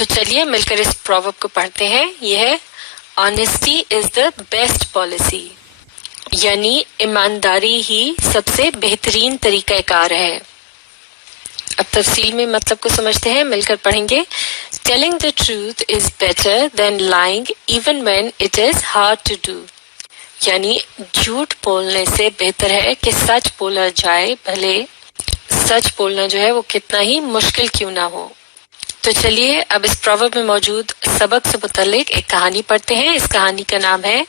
تو چلیے مل کر اس پروورب کو پڑھتے ہیں. یہ ہے honesty is the best policy, یعنی ایمانداری ہی سب سے بہترین طریقہ کار ہے. اب تفصیل میں مطلب کو سمجھتے ہیں، مل کر پڑھیں گے. Telling the truth is better than lying even when it is hard to do. یعنی جھوٹ بولنے سے بہتر ہے کہ سچ بولا جائے، بھلے سچ بولنا جو ہے وہ کتنا ہی مشکل کیوں نہ ہو. تو چلیے اب اس پروورب میں موجود سبق سے متعلق ایک کہانی پڑھتے ہیں. اس کہانی کا نام ہے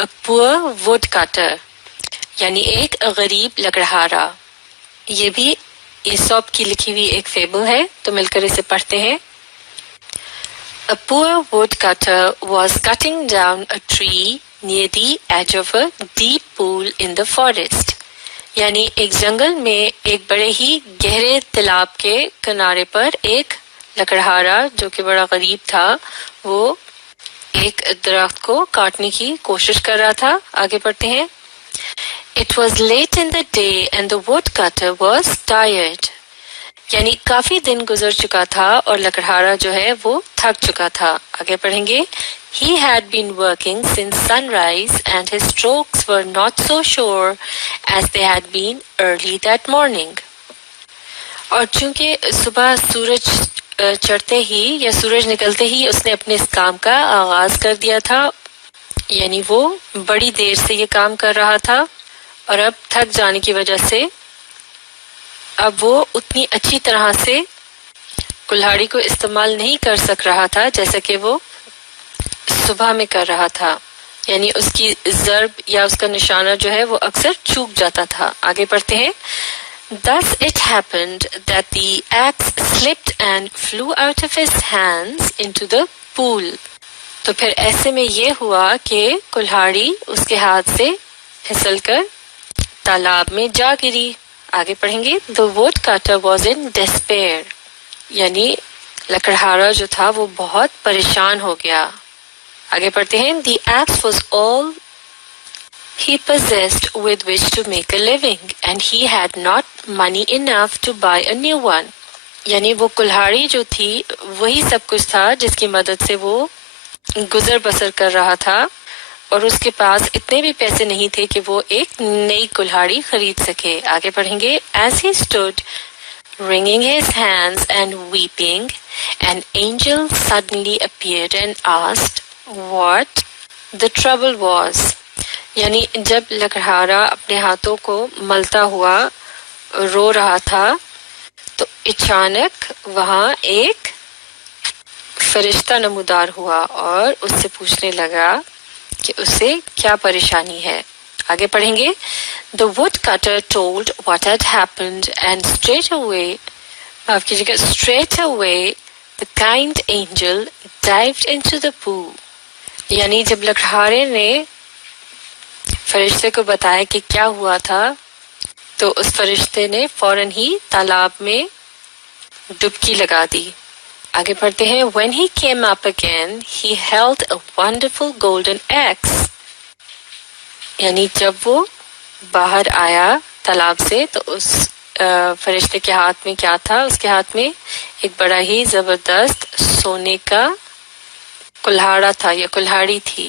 A Poor Woodcutter، یعنی ایک غریب لکڑہارا. یہ بھی ایسوپ کی لکھی ہوئی ایک فیبل ہے، تو مل کر اسے پڑھتے ہیں. A poor woodcutter was cutting down a tree near the edge of a deep pool in the forest. یعنی ایک جنگل میں ایک بڑے ہی گہرے تالاب کے کنارے پر ایک لکڑہارا جو کہ بڑا غریب تھا، وہ ایک درخت کو کاٹنے کی کوشش کر رہا تھا. آگے پڑھتے ہیں. It was late in the day and the woodcutter was tired. یعنی کافی دن گزر چکا تھا اور لکڑہارا جو ہے وہ تھک چکا تھا. آگے پڑھیں گے. He had been working since sunrise and his strokes were not so sure as they had been early that morning. اور چونکہ صبح سورج چڑھتے ہی یا سورج نکلتے ہی اس نے اپنے اس کام کا آغاز کر دیا تھا، یعنی وہ بڑی دیر سے یہ کام کر رہا تھا اور اب تھک جانے کی وجہ سے اب وہ اتنی اچھی طرح سے کلہاڑی کو استعمال نہیں کر سک رہا تھا جیسا کہ وہ صبح میں کر رہا تھا. یعنی اس کی ضرب یا اس کا نشانہ جو ہے وہ اکثر چوک جاتا تھا. آگے پڑھتے ہیں. Thus it happened that the axe slipped and flew out of his hands into the pool. تو پھر ایسے میں یہ ہوا کہ کلہاڑی اس کے ہاتھ سے پھسل کر تالاب میں جا گری. آگے پڑھیں گے. The woodcutter was in despair. یعنی لکڑہارا جو تھا وہ بہت پریشان ہو گیا. آگے پڑھتے ہیں. The axe was all he possessed with which to make a living, and he had not money enough to buy a new one. یعنی وہ کلہاڑی جو تھی وہی سب کچھ تھا جس کی مدد سے وہ گزر بسر کر رہا تھا، اور اس کے پاس اتنے بھی پیسے نہیں تھے کہ وہ ایک نئی کلہاڑی خرید سکے. آگے پڑھیں گے. As he stood wringing his hands and weeping, an angel suddenly appeared and asked what the trouble was. یعنی جب لکڑہارا اپنے ہاتھوں کو ملتا ہوا رو رہا تھا تو اچانک وہاں ایک فرشتہ نمودار ہوا اور اس سے پوچھنے لگا کہ اسے کیا پریشانی ہے. آگے پڑھیں گے. The woodcutter told what had happened and straight away the kind angel dived into the pool. یعنی جب لکڑہارے نے فرشتے کو بتایا کہ کیا ہوا تھا تو اس فرشتے نے فوراً ہی تالاب میں ڈبکی لگا دی. آگے پڑھتے ہیں. When he came up again, he held a wonderful golden axe. یعنی جب وہ باہر آیا تالاب سے تو اس فرشتے کے ہاتھ میں کیا تھا؟ اس کے ہاتھ میں ایک بڑا ہی زبردست سونے کا کلہاڑا تھا یا کلہاڑی تھی.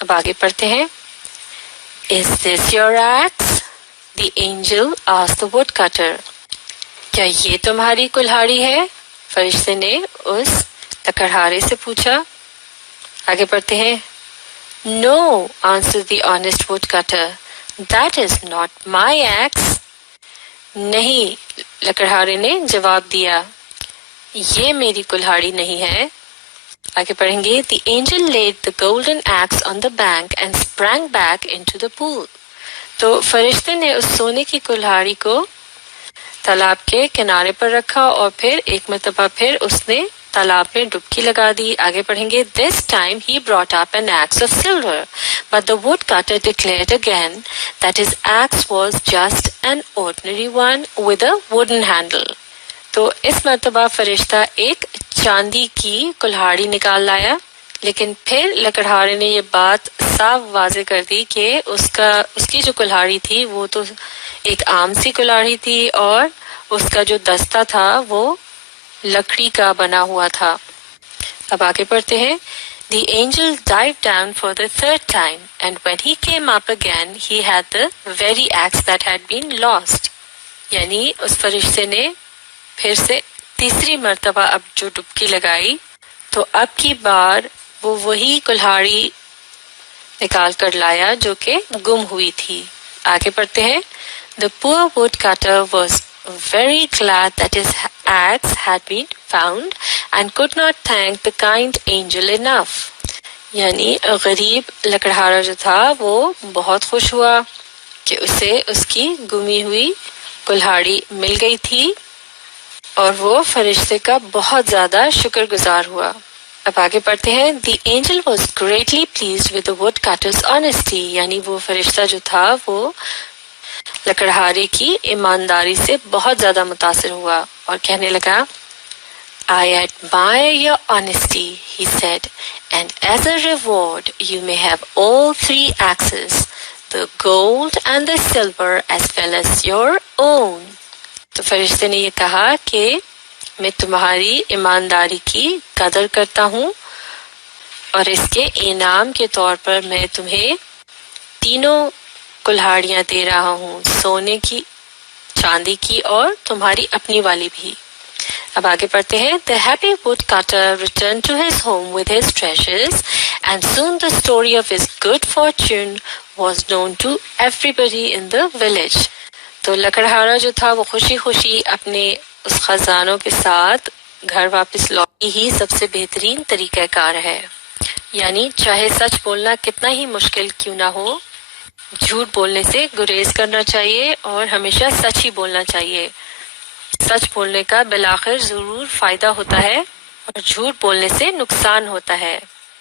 اب آگے پڑھتے ہیں. Is this your axe? The angel asked the woodcutter. کیا یہ تمہاری کلہاڑی ہے؟ فرشتے نے اس لکڑہارے سے پوچھا. آگے پڑھتے ہیں. No, answered the honest woodcutter. That is not my axe. نہیں، لکڑہارے نے جواب دیا، یہ میری کلہاڑی نہیں ہے. آگے پڑھیں گے. The angel laid the golden axe on the bank and sprang back into the pool. تو فرشتے نے اس سونے کی کلہاڑی کو تالاب کے کنارے پر رکھا اور پھر ایک مرتبہ پھر اس نے تالاب میں ڈبکی لگا دی. آگے پڑھیں گے. This time he brought up an axe of silver, but the woodcutter declared again that his axe was just an ordinary one with a wooden handle. تو اس مرتبہ فرشتہ ایک چاندی کی کلہاڑی نکال لایا، لیکن پھر لکڑہارے نے یہ بات صاف واضح کر دی کہ اس کی جو کلہاڑی تھی وہ تو ایک عام سی کلہاڑی تھی اور اس کا جو دستہ تھا وہ لکڑی کا بنا ہوا تھا. اب آگے پڑھتے ہیں. The angel dived down for the third time, and when he came up again, he had the very axe that had been lost. یعنی اس فرشتے نے پھر سے تیسری مرتبہ اب جو ڈبکی لگائی تو اب کی بار وہ وہی کلہاڑی نکال کر لایا جو کہ گم ہوئی تھی. آگے پڑھتے ہیں. The poor woodcutter was very glad that his axe had been found and could not thank the kind angel enough. یعنی غریب لکڑہارا جو تھا وہ بہت خوش ہوا کہ اسے اس کی گمی ہوئی کلہاڑی مل گئی تھی اور وہ فرشتے کا بہت زیادہ شکر گزار ہوا. اب آگے پڑھتے ہیں. The angel was greatly pleased with the woodcutter's honesty. یعنی وہ فرشتہ جو تھا وہ لکڑہارے کی ایمانداری سے بہت زیادہ متاثر ہوا اور کہنے لگا I admire your honesty, he said, and as a reward you may have all 3 axes, the gold and the silver as well as your own. تو فرشتے نے یہ کہا کہ میں تمہاری ایمانداری کی قدر کرتا ہوں اور اس کے انعام کے طور پر میں تمہیں تینوں کلہاڑیاں دے رہا ہوں، سونے کی، چاندی کی اور تمہاری اپنی والی بھی. اب آگے پڑھتے ہیں. The happy woodcutter returned to his home with his treasures, and soon the story of his good fortune was known to everybody in the village. تو لکڑہارا جو تھا وہ خوشی خوشی اپنے اس خزانوں کے ساتھ گھر واپس لوٹی ہی سب سے بہترین طریقہ کار ہے. یعنی چاہے سچ بولنا کتنا ہی مشکل کیوں نہ ہو، جھوٹ بولنے سے گریز کرنا چاہیے اور ہمیشہ سچ ہی بولنا چاہیے. سچ بولنے کا بالآخر ضرور فائدہ ہوتا ہے اور جھوٹ بولنے سے نقصان ہوتا ہے.